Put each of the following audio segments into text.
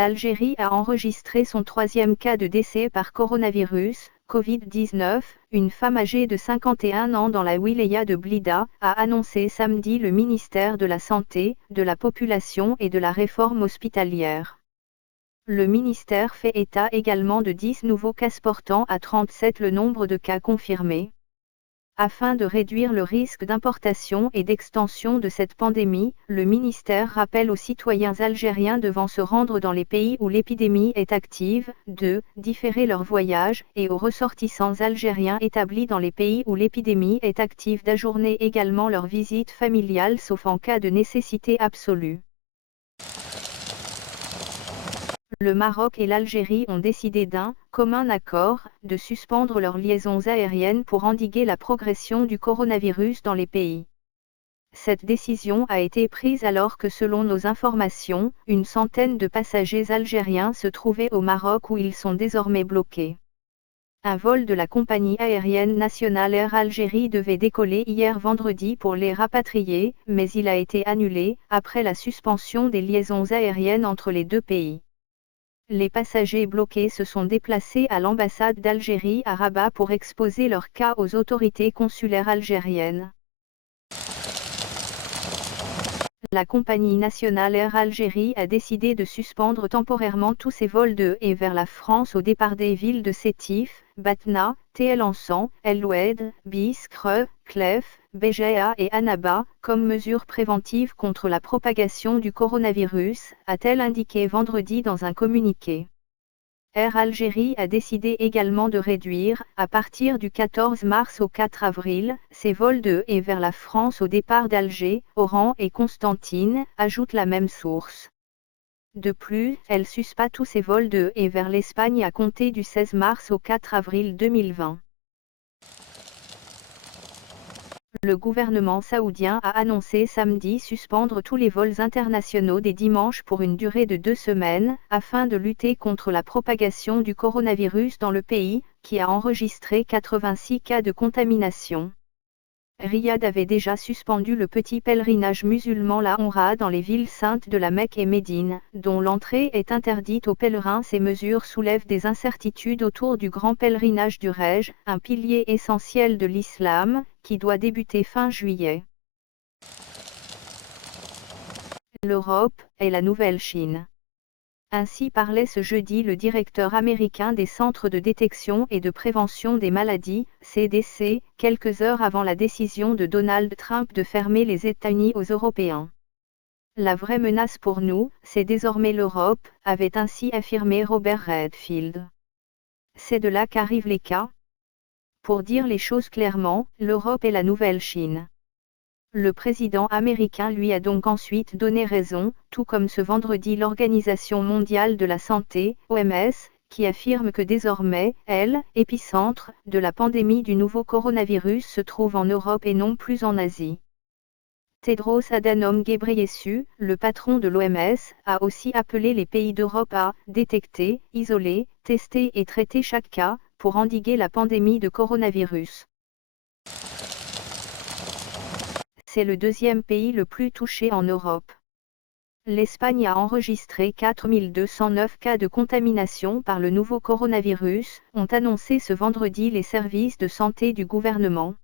L'Algérie a enregistré son troisième cas de décès par coronavirus, Covid-19. Une femme âgée de 51 ans dans la wilaya de Blida, a annoncé samedi le ministère de la Santé, de la Population et de la Réforme hospitalière. Le ministère fait état également de 10 nouveaux cas portant à 37 le nombre de cas confirmés. Afin de réduire le risque d'importation et d'extension de cette pandémie, le ministère rappelle aux citoyens algériens devant se rendre dans les pays où l'épidémie est active, de différer leur voyage, et aux ressortissants algériens établis dans les pays où l'épidémie est active d'ajourner également leur visite familiale sauf en cas de nécessité absolue. Le Maroc et l'Algérie ont décidé d'un commun accord de suspendre leurs liaisons aériennes pour endiguer la progression du coronavirus dans les pays. Cette décision a été prise alors que selon nos informations, une centaine de passagers algériens se trouvaient au Maroc où ils sont désormais bloqués. Un vol de la compagnie aérienne nationale Air Algérie devait décoller hier vendredi pour les rapatrier, mais il a été annulé, après la suspension des liaisons aériennes entre les deux pays. Les passagers bloqués se sont déplacés à l'ambassade d'Algérie à Rabat pour exposer leur cas aux autorités consulaires algériennes. La compagnie nationale Air Algérie a décidé de suspendre temporairement tous ses vols de et vers la France au départ des villes de Sétif, Batna, Tell-Ansan, El Oued, Biskre, Clef, Béjaïa et Annaba, comme mesure préventive contre la propagation du coronavirus, a-t-elle indiqué vendredi dans un communiqué. Air Algérie a décidé également de réduire, à partir du 14 mars au 4 avril, ses vols de et vers la France au départ d'Alger, Oran et Constantine, ajoute la même source. De plus, elle suspend tous ses vols de et vers l'Espagne à compter du 16 mars au 4 avril 2020. Le gouvernement saoudien a annoncé samedi suspendre tous les vols internationaux des dimanches pour une durée de 2 semaines, afin de lutter contre la propagation du coronavirus dans le pays, qui a enregistré 86 cas de contamination. Riyad avait déjà suspendu le petit pèlerinage musulman la Omra dans les villes saintes de la Mecque et Médine, dont l'entrée est interdite aux pèlerins. Ces mesures soulèvent des incertitudes autour du grand pèlerinage du Hajj, un pilier essentiel de l'islam, qui doit débuter fin juillet. L'Europe est la nouvelle Chine. Ainsi parlait ce jeudi le directeur américain des Centres de détection et de prévention des maladies, CDC, quelques heures avant la décision de Donald Trump de fermer les États-Unis aux Européens. La vraie menace pour nous, c'est désormais l'Europe, avait ainsi affirmé Robert Redfield. C'est de là qu'arrivent les cas. Pour dire les choses clairement, l'Europe est la nouvelle Chine. Le président américain lui a donc ensuite donné raison, tout comme ce vendredi l'Organisation mondiale de la santé, OMS, qui affirme que désormais, épicentre de la pandémie du nouveau coronavirus se trouve en Europe et non plus en Asie. Tedros Adhanom Ghebreyesus, le patron de l'OMS, a aussi appelé les pays d'Europe à détecter, isoler, tester et traiter chaque cas, pour endiguer la pandémie de coronavirus. C'est le deuxième pays le plus touché en Europe. L'Espagne a enregistré 4209 cas de contamination par le nouveau coronavirus, ont annoncé ce vendredi les services de santé du gouvernement.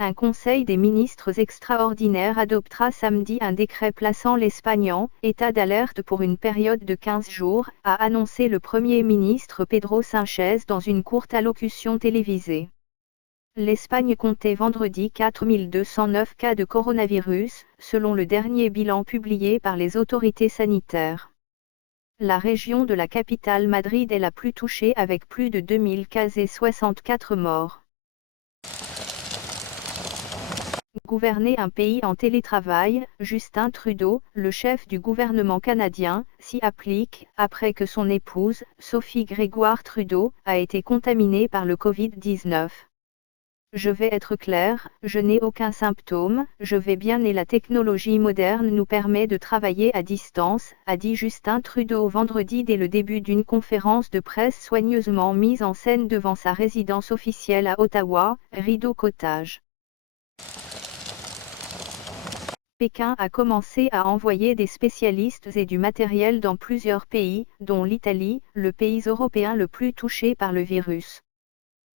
Un conseil des ministres extraordinaire adoptera samedi un décret plaçant l'Espagne en état d'alerte pour une période de 15 jours, a annoncé le Premier ministre Pedro Sánchez dans une courte allocution télévisée. L'Espagne comptait vendredi 4209 cas de coronavirus, selon le dernier bilan publié par les autorités sanitaires. La région de la capitale Madrid est la plus touchée avec plus de 2000 cas et 64 morts. Gouverner un pays en télétravail, Justin Trudeau, le chef du gouvernement canadien, s'y applique, après que son épouse, Sophie Grégoire Trudeau, a été contaminée par le Covid-19. Je vais être clair, je n'ai aucun symptôme, je vais bien et la technologie moderne nous permet de travailler à distance, a dit Justin Trudeau vendredi dès le début d'une conférence de presse soigneusement mise en scène devant sa résidence officielle à Ottawa, Rideau Cottage. Pékin a commencé à envoyer des spécialistes et du matériel dans plusieurs pays, dont l'Italie, le pays européen le plus touché par le virus.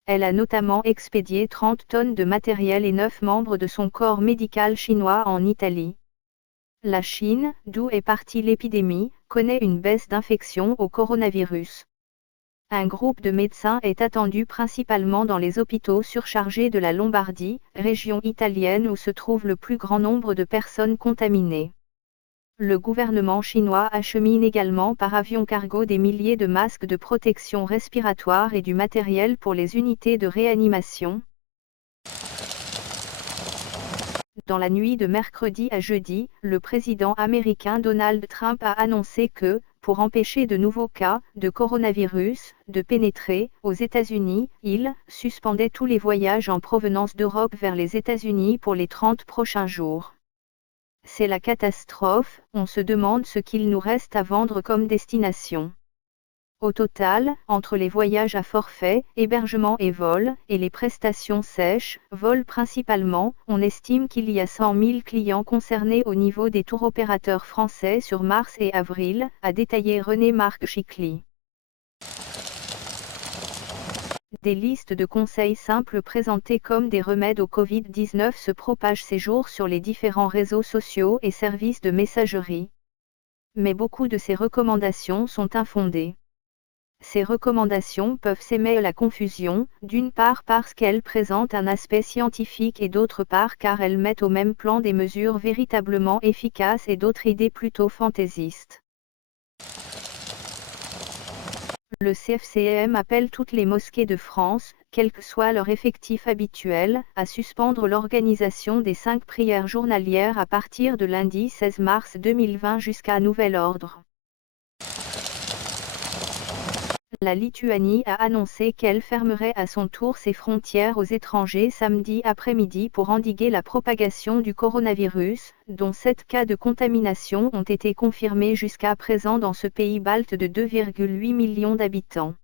Elle a notamment expédié 30 tonnes de matériel et 9 membres de son corps médical chinois en Italie. La Chine, d'où est partie l'épidémie, connaît une baisse d'infection au coronavirus. Un groupe de médecins est attendu principalement dans les hôpitaux surchargés de la Lombardie, région italienne où se trouve le plus grand nombre de personnes contaminées. Le gouvernement chinois achemine également par avion cargo des milliers de masques de protection respiratoire et du matériel pour les unités de réanimation. Dans la nuit de mercredi à jeudi, le président américain Donald Trump a annoncé que, pour empêcher de nouveaux cas de coronavirus de pénétrer aux États-Unis, il suspendait tous les voyages en provenance d'Europe vers les États-Unis pour les 30 prochains jours. C'est la catastrophe, on se demande ce qu'il nous reste à vendre comme destination. Au total, entre les voyages à forfait, hébergement et vol, et les prestations sèches, vol principalement, on estime qu'il y a 100 000 clients concernés au niveau des tours opérateurs français sur mars et avril, a détaillé René-Marc Chicly. Des listes de conseils simples présentées comme des remèdes au Covid-19 se propagent ces jours sur les différents réseaux sociaux et services de messagerie. Mais beaucoup de ces recommandations sont infondées. Ces recommandations peuvent s'aimer à la confusion, d'une part parce qu'elles présentent un aspect scientifique et d'autre part car elles mettent au même plan des mesures véritablement efficaces et d'autres idées plutôt fantaisistes. Le CFCM appelle toutes les mosquées de France, quel que soit leur effectif habituel, à suspendre l'organisation des 5 prières journalières à partir de lundi 16 mars 2020 jusqu'à nouvel ordre. La Lituanie a annoncé qu'elle fermerait à son tour ses frontières aux étrangers samedi après-midi pour endiguer la propagation du coronavirus, dont 7 cas de contamination ont été confirmés jusqu'à présent dans ce pays balte de 2,8 millions d'habitants.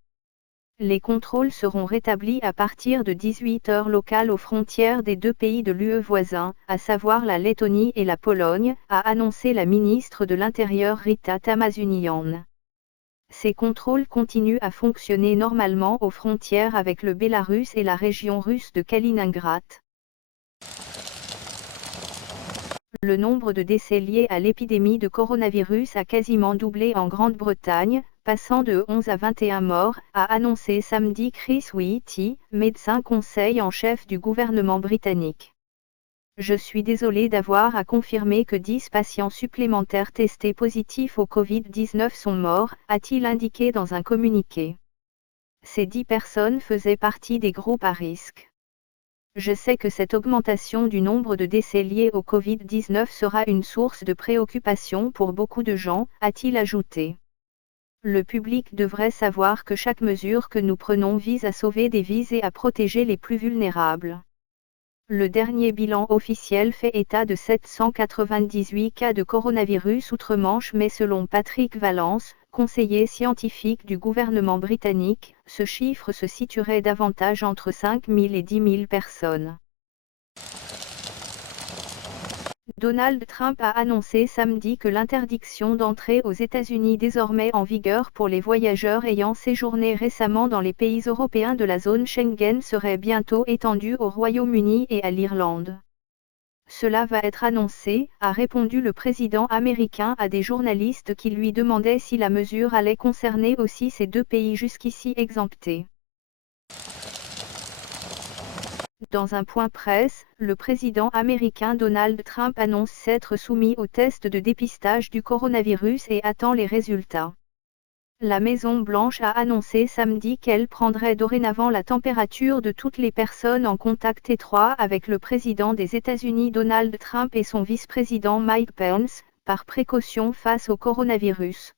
Les contrôles seront rétablis à partir de 18 heures locales aux frontières des 2 pays de l'UE voisins, à savoir la Lettonie et la Pologne, a annoncé la ministre de l'Intérieur Rita Tamašunian. Ces contrôles continuent à fonctionner normalement aux frontières avec le Bélarus et la région russe de Kaliningrad. Le nombre de décès liés à l'épidémie de coronavirus a quasiment doublé en Grande-Bretagne, passant de 11 à 21 morts, a annoncé samedi Chris Whitty, médecin conseil en chef du gouvernement britannique. Je suis désolé d'avoir à confirmer que 10 patients supplémentaires testés positifs au Covid-19 sont morts, a-t-il indiqué dans un communiqué. Ces 10 personnes faisaient partie des groupes à risque. Je sais que cette augmentation du nombre de décès liés au Covid-19 sera une source de préoccupation pour beaucoup de gens, a-t-il ajouté. Le public devrait savoir que chaque mesure que nous prenons vise à sauver des vies et à protéger les plus vulnérables. Le dernier bilan officiel fait état de 798 cas de coronavirus outre-Manche mais selon Patrick Vallance, conseiller scientifique du gouvernement britannique, ce chiffre se situerait davantage entre 5 000 et 10 000 personnes. Donald Trump a annoncé samedi que l'interdiction d'entrée aux États-Unis désormais en vigueur pour les voyageurs ayant séjourné récemment dans les pays européens de la zone Schengen serait bientôt étendue au Royaume-Uni et à l'Irlande. Cela va être annoncé, a répondu le président américain à des journalistes qui lui demandaient si la mesure allait concerner aussi ces 2 pays jusqu'ici exemptés. Dans un point presse, le président américain Donald Trump annonce s'être soumis au test de dépistage du coronavirus et attend les résultats. La Maison-Blanche a annoncé samedi qu'elle prendrait dorénavant la température de toutes les personnes en contact étroit avec le président des États-Unis Donald Trump et son vice-président Mike Pence, par précaution face au coronavirus.